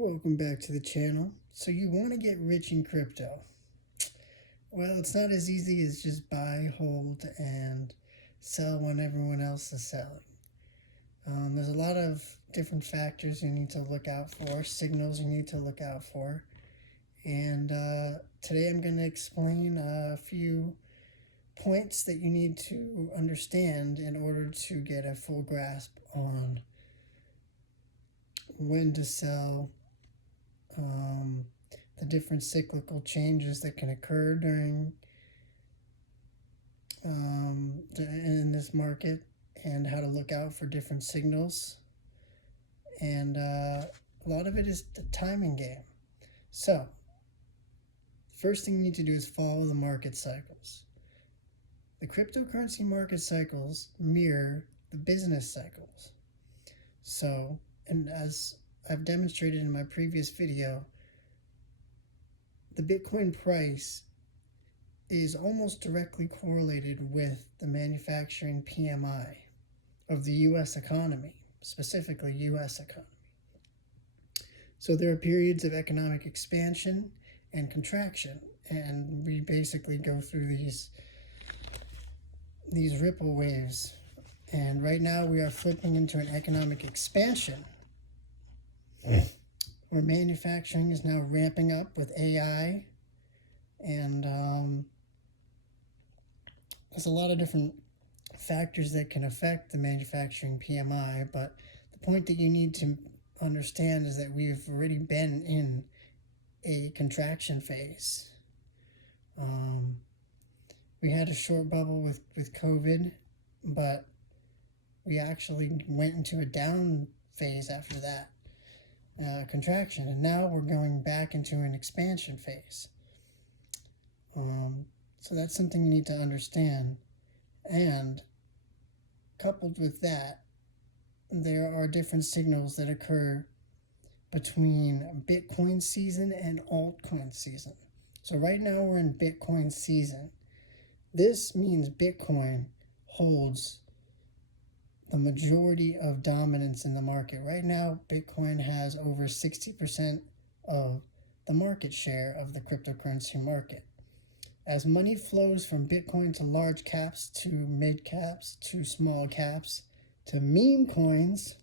Welcome back to the channel. So you want to get rich in crypto? Well, it's not as easy as just buy, hold, and sell when everyone else is selling. There's a lot of different factors you need to look out for, signals you need to look out for. And today I'm going to explain a few points that you need to understand in order to get a full grasp on when to sell, the different cyclical changes that can occur during in this market, and how to look out for different signals. And a lot of it is the timing game. So first thing you need to do is follow the market cycles. The cryptocurrency market cycles mirror the business cycles. So, and as I've demonstrated in my previous video, the Bitcoin price is almost directly correlated with the manufacturing PMI of the US economy, specifically US economy. So there are periods of economic expansion and contraction, and we basically go through these ripple waves. And right now we are flipping into an economic expansion where manufacturing is now ramping up with AI, and there's a lot of different factors that can affect the manufacturing PMI, but the point that you need to understand is that we've already been in a contraction phase. We had a short bubble with COVID, but we actually went into a down phase after that. Contraction, and now we're going back into an expansion phase. So that's something you need to understand. And coupled with that, there are different signals that occur between Bitcoin season and altcoin season. So right now we're in Bitcoin season. This means Bitcoin holds the majority of dominance in the market. Right now, Bitcoin has over 60% of the market share of the cryptocurrency market. As money flows from Bitcoin to large caps, to mid caps, to small caps, to meme coins,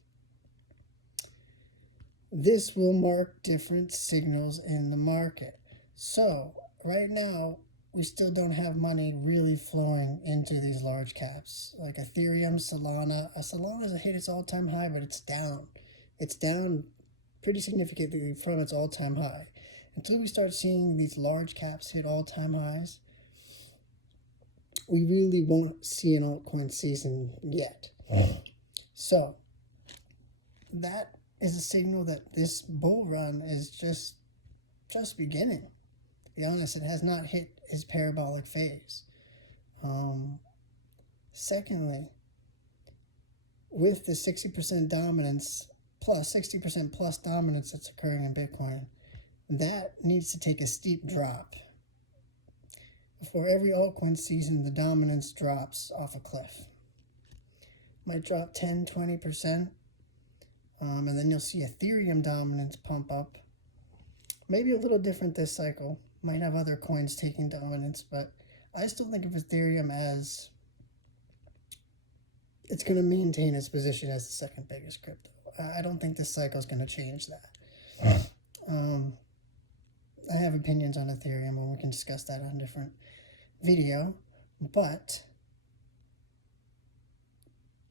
this will mark different signals in the market. So right now, we still don't have money really flowing into these large caps. Like Ethereum, Solana. Solana's hit its all-time high, but it's down. It's down pretty significantly from its all-time high. Until we start seeing these large caps hit all-time highs, we really won't see an altcoin season yet. So that is a signal that this bull run is just beginning. To be honest, it has not hit his parabolic phase. Secondly, with the 60% dominance plus 60% plus dominance that's occurring in Bitcoin, that needs to take a steep drop. For every altcoin season, the dominance drops off a cliff. Might drop 10-20%, and then you'll see Ethereum dominance pump up. Maybe a little different this cycle. Might have other coins taking dominance, but I still think of Ethereum as it's going to maintain its position as the second biggest crypto. I don't think this cycle is going to change that. I have opinions on Ethereum, and we can discuss that on a different video. But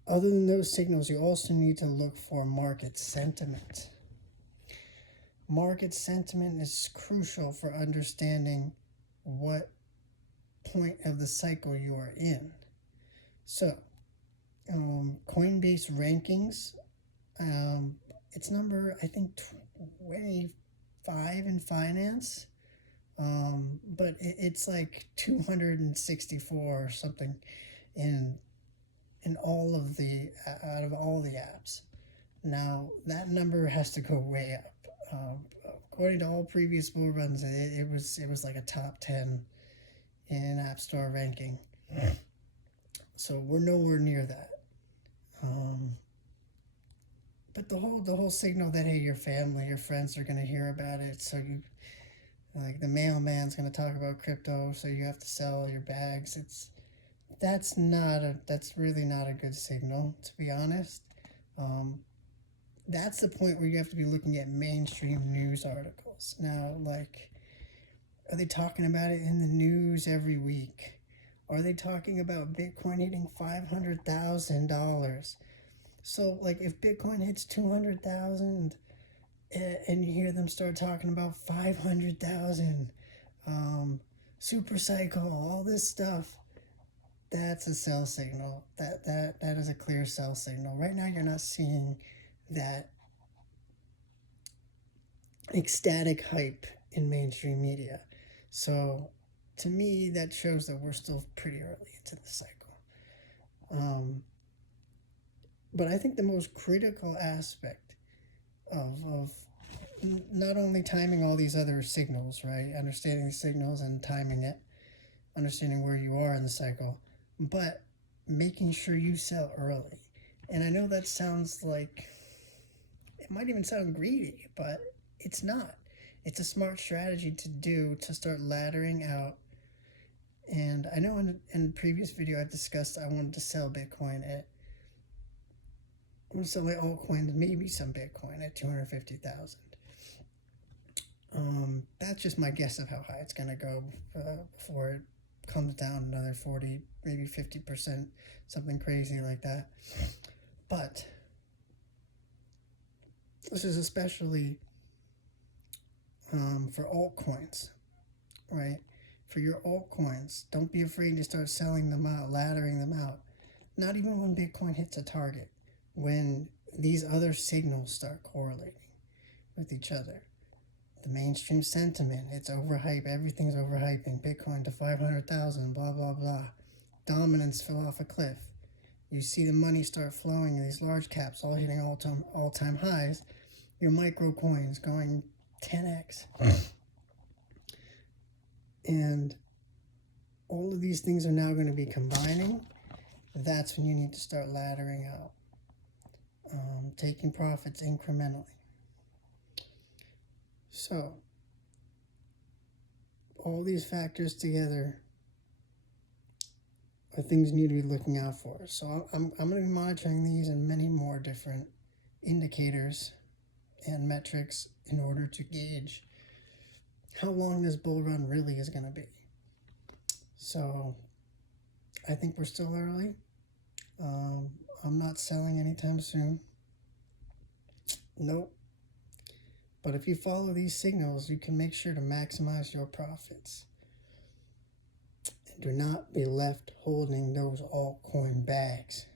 other than those signals, you also need to look for market sentiment. Market sentiment is crucial for understanding what point of the cycle you are in. So, Coinbase rankings, it's number, I think, 25 in finance, but it's like 264 or something in all of the, out of all the apps. Now, that number has to go way up. According to all previous bull runs, it was like a top 10 in App Store ranking. So we're nowhere near that. but the whole signal that, hey, your family, your friends are going to hear about it, so you, like, the mailman's going to talk about crypto, so you have to sell your bags. That's really not a good signal, to be honest. That's the point where you have to be looking at mainstream news articles. Now, like, are they talking about it in the news every week? Are they talking about Bitcoin hitting $500,000? So, like, if Bitcoin hits 200,000 and you hear them start talking about 500,000, super cycle, all this stuff, that's a sell signal. That is a clear sell signal. Right now, you're not seeing that ecstatic hype in mainstream media. So, to me, that shows that we're still pretty early into the cycle. But I think the most critical aspect of not only timing all these other signals, right? Understanding the signals and timing it, understanding where you are in the cycle, but making sure you sell early. And I know that sounds like, it might even sound greedy, but it's not. It's a smart strategy to do, to start laddering out. And I know in a previous video I've discussed I wanted to sell Bitcoin at, I'm going to sell my altcoins, maybe some Bitcoin at 250,000. That's just my guess of how high it's going to go before it comes down another 40, maybe 50%, something crazy like that. But this is especially for altcoins, right? For your altcoins, don't be afraid to start selling them out, laddering them out. Not even when Bitcoin hits a target, when these other signals start correlating with each other. The mainstream sentiment, it's overhyped, everything's overhyping. Bitcoin to 500,000, blah, blah, blah. Dominance fell off a cliff. You see the money start flowing, these large caps all hitting all-time highs. Your micro coins going 10x. And all of these things are now going to be combining. That's when you need to start laddering out, taking profits incrementally. So, all these factors together are things you need to be looking out for. So I'm going to be monitoring these and many more different indicators and metrics in order to gauge how long this bull run really is going to be. So I think we're still early. I'm not selling anytime soon. Nope. But if you follow these signals, you can make sure to maximize your profits. And do not be left holding those altcoin bags.